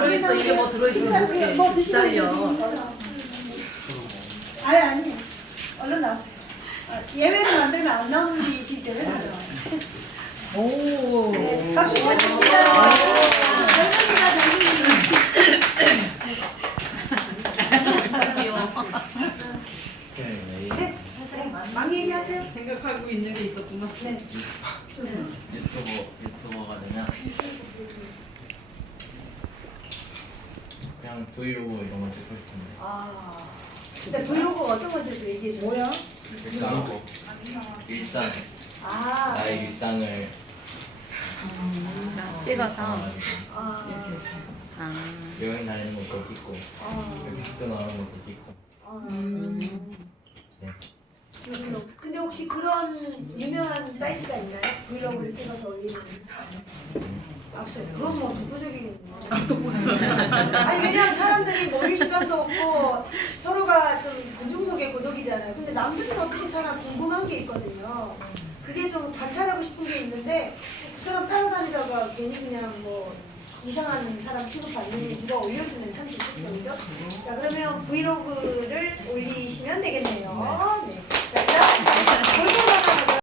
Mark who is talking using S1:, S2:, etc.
S1: 들어있어. 입에 뭐 들어있으면 못해.
S2: 뭐 드시는
S1: 기다려.
S2: 아니 얼른 나오세요. 예외를 만들면 안 나오는 일이실 때를 가져와요.
S1: 오.
S2: 네, 박수 쳐주시죠. 감사합니다, 장님.
S1: 귀여워.
S2: 네, 막 얘기하세요.
S1: 생각하고 있는 게 있었구나.
S2: 네.
S3: 유튜버가 되면 그냥 브이로그 이런 거 찍고 싶은데
S2: 아, 근데 브이로그 어떤 건지 얘기해 주세요. 뭐야?
S3: 일상
S2: 아,
S3: 나의 일상을
S4: 찍어서.
S3: 담아가지고
S4: 아.
S3: 여행 다니는 것도 찍고 여기 학교 나오는 것도 찍고 네.
S2: 근데 혹시 그런 유명한 사이트가 있나요? 브이로그를 찍어서 올리는. 없어요. 그건 뭐 독보적이겠네요. 아니 왜냐면 사람들이 모일 시간도 없고 서로가 좀 군중속의 고독이잖아요. 근데 남들은 어떻게 사나 궁금한 게 있거든요. 그게 좀 관찰하고 싶은 게 있는데 그 사람 따라다니다가 괜히 그냥 뭐 이상한 사람 취급받는 누가 올려주면 참 좋겠죠, 그죠? 자 그러면 브이로그를 올리시면 되겠네요. 네. 자, 그다음